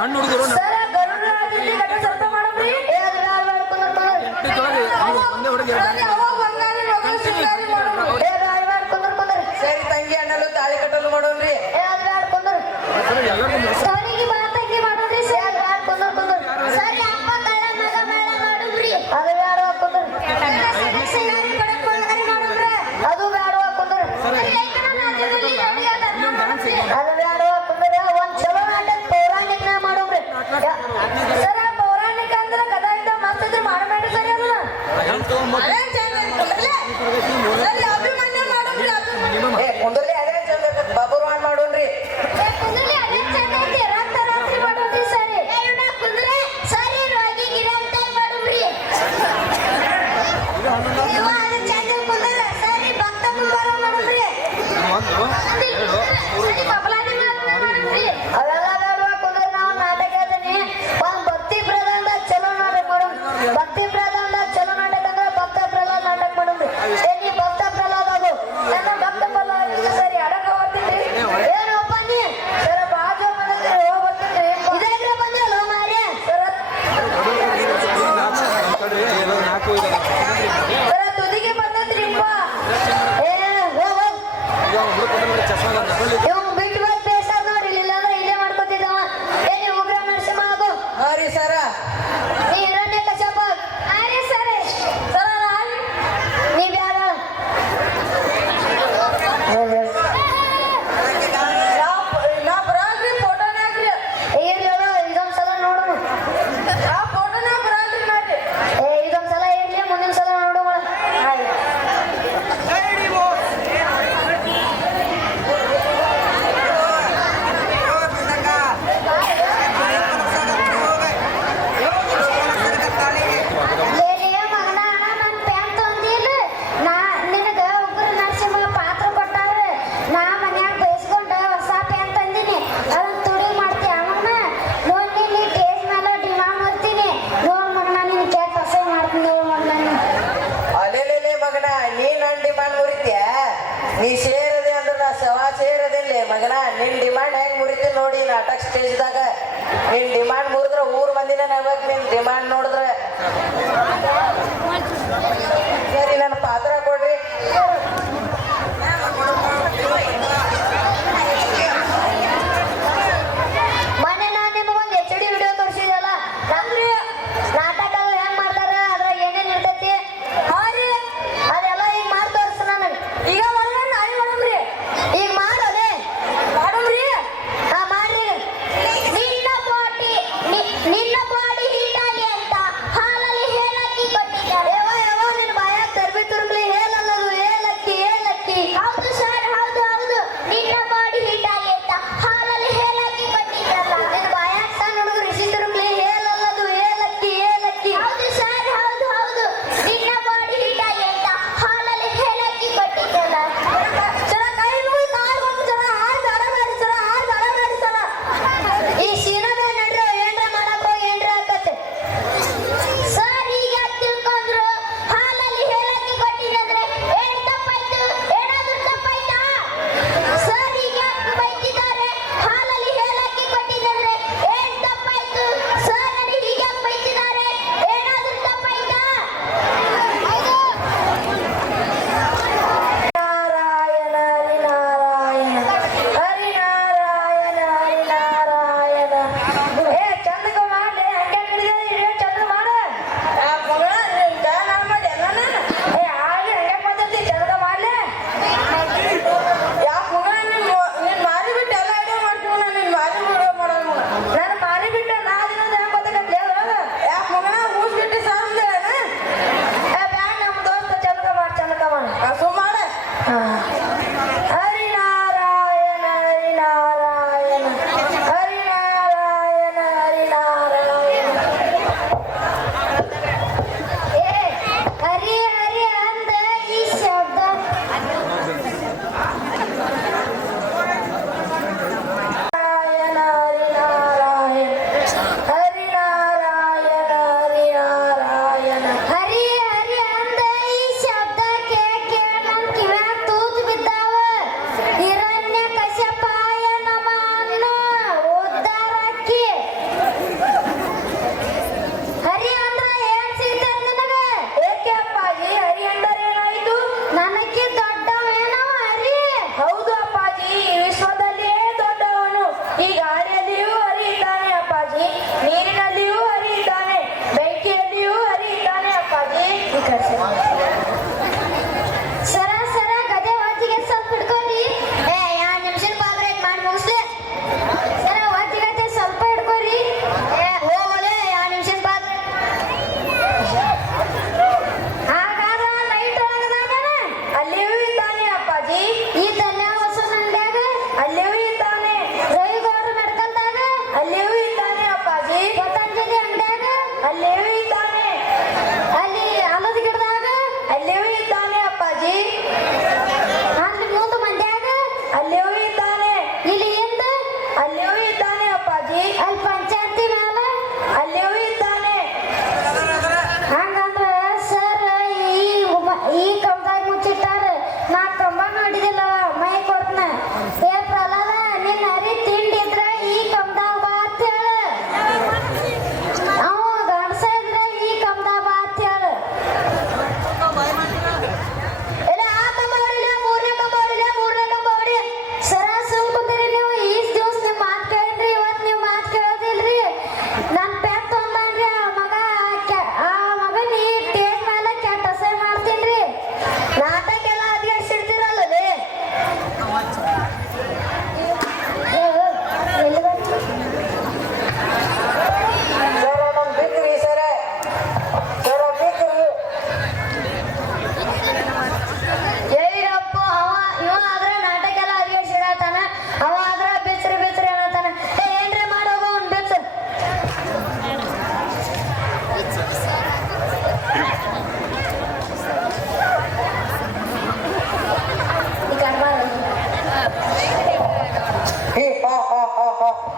ಸಣ್ಣ ಹುಡುಗರು ಸರಿ ತಂಗಿ ಅಣ್ಣಲು ತಾಳಿ ಕಟ್ಟಲು ಮಾಡೋಣ್ರಿ. ಎಲ್ಲರೂ போட்டு ಸೇರದಲ್ಲಿ ಮಗನ, ನಿನ್ ಡಿಮಾಂಡ್ ಹೆಂಗ್ ಮುರಿತೀನಿ ನೋಡಿ ನಾಟಕ ಸ್ಟೇಜ್ದಾಗ ನಿನ್ ಡಿಮಾಂಡ್ ಮುರಿದ್ರೆ ಊರ್ ಮಂದಿನ ನಮಗ್ ನಿನ್ ಡಿಮಾಂಡ್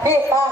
Vieja